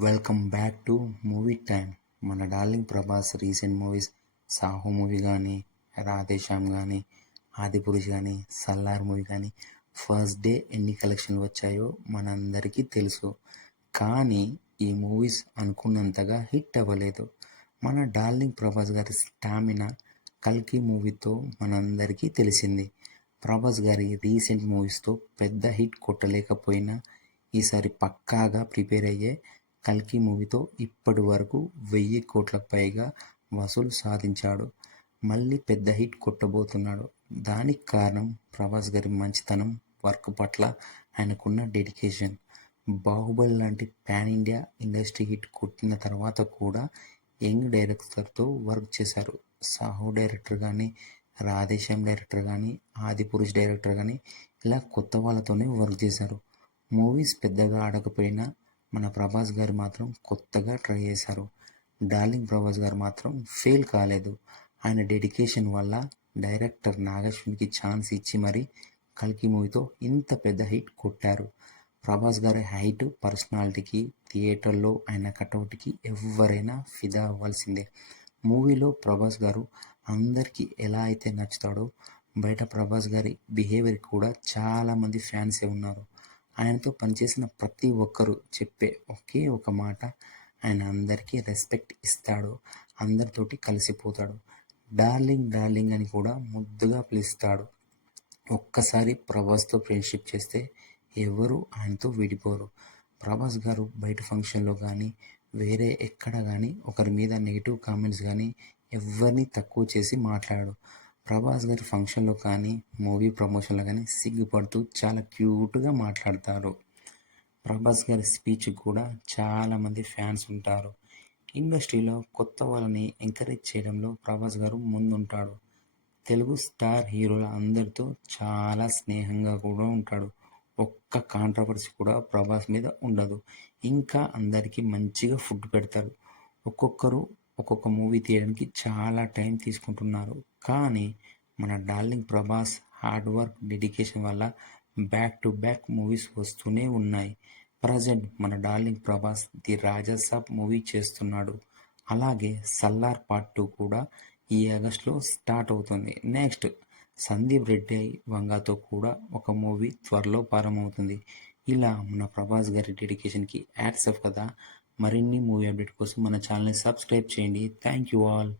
Welcome back to movie time. మన darling Prabhas recent movies Saaho movie కానీ రాధేశ్యామ్ కానీ ఆదిపురుష్ కానీ సల్లార్ మూవీ కానీ ఫస్ట్ డే ఎన్ని కలెక్షన్లు వచ్చాయో మనందరికీ తెలుసు. కానీ ఈ మూవీస్ అనుకున్నంతగా హిట్ అవ్వలేదు. మన డార్లింగ్ ప్రభాస్ గారి స్టామినా కల్కి మూవీతో మనందరికీ తెలిసింది. ప్రభాస్ గారి రీసెంట్ మూవీస్తో పెద్ద హిట్ కొట్టలేకపోయినా ఈసారి పక్కాగా ప్రిపేర్ అయ్యే కల్కి మూవీతో ఇప్పటి వరకు వెయ్యి కోట్లకు పైగా వసూలు సాధించాడు. మళ్ళీ పెద్ద హిట్ కొట్టబోతున్నాడు. దానికి కారణం ప్రభాస్ గారి మంచితనం వర్క్ పట్ల ఆయనకున్న డెడికేషన్. బాహుబలి లాంటి పాన్ ఇండియా ఇండస్ట్రీ హిట్ కొట్టిన తర్వాత కూడా యంగ్ డైరెక్టర్తో వర్క్ చేశారు. సాహో డైరెక్టర్ కానీ రాధేశ్యామ్ డైరెక్టర్ కానీ ఆదిపురుష్ డైరెక్టర్ కానీ ఇలా కొత్త వాళ్ళతోనే వర్క్ చేశారు. మూవీస్ పెద్దగా ఆడకపోయినా మన ప్రభాస్ గారు మాత్రం కొత్తగా ట్రై చేశారు. డార్లింగ్ ప్రభాస్ గారు మాత్రం ఫెయిల్ కాలేదు. ఆయన డెడికేషన్ వల్ల డైరెక్టర్ నాగశ్విన్కి ఛాన్స్ ఇచ్చి మరి కల్కి మూవీతో ఇంత పెద్ద హిట్ కొట్టారు. ప్రభాస్ గారి హైట్ పర్సనాలిటీకి థియేటర్లో ఆయన కటౌట్కి ఎవరైనా ఫిదా అవ్వాల్సిందే. మూవీలో ప్రభాస్ గారు అందరికీ ఎలా అయితే నచ్చుతాడో బయట ప్రభాస్ గారి బిహేవియర్ కూడా చాలామంది ఫ్యాన్సే ఉన్నారు. ఆయనతో పనిచేసిన ప్రతి ఒక్కరూ చెప్పే ఒకే ఒక మాట. ఆయన అందరికీ రెస్పెక్ట్ ఇస్తాడు. అందరితోటి కలిసిపోతాడు. డార్లింగ్ డార్లింగ్ అని కూడా ముద్దుగా పిలుస్తాడు. ఒక్కసారి ప్రభాస్తో ఫ్రెండ్షిప్ చేస్తే ఎవరు ఆయనతో విడిపోరు. ప్రభాస్ గారు బయట ఫంక్షన్లో కానీ వేరే ఎక్కడ కానీ ఒకరి మీద నెగిటివ్ కామెంట్స్ కానీ ఎవరిని తక్కువ చేసి మాట్లాడు ప్రభాస్ గారి ఫంక్షన్లో కానీ మూవీ ప్రమోషన్లో కానీ సిగ్గుపడుతూ చాలా క్యూట్గా మాట్లాడతారు. ప్రభాస్ గారి స్పీచ్ కూడా చాలామంది ఫ్యాన్స్ ఉంటారు. ఇండస్ట్రీలో కొత్త వాళ్ళని ఎంకరేజ్ చేయడంలో ప్రభాస్ గారు ముందుంటాడు. తెలుగు స్టార్ హీరోల అందరితో చాలా స్నేహంగా కూడా ఉంటాడు. ఒక్క కాంట్రవర్సీ కూడా ప్రభాస్ మీద ఉండదు. ఇంకా అందరికీ మంచిగా ఫుడ్ పెడతారు. ఒక్కొక్కరు ఒక్కొక్క మూవీ తీయడానికి చాలా టైం తీసుకుంటున్నారు. కానీ మన darling Prabhas hard work dedication వల్ల బ్యాక్ టు బ్యాక్ మూవీస్ వస్తూనే ఉన్నాయి. ప్రజెంట్ మన darling Prabhas the Raja Saab movie చేస్తున్నాడు. అలాగే సల్లార్ పార్ట్ టూ కూడా ఈ ఆగస్ట్లో స్టార్ట్ అవుతుంది. నెక్స్ట్ సందీప్ రెడ్డి వంగాతో కూడా ఒక మూవీ త్వరలో ప్రారంభమవుతుంది. ఇలా మన ప్రభాస్ గారి డెడికేషన్కి యాడ్స్ ఆఫ్ కదా. మరిన్ని మూవీ అప్డేట్ కోసం మన ఛానల్ని సబ్స్క్రైబ్ చేయండి. Thank you all.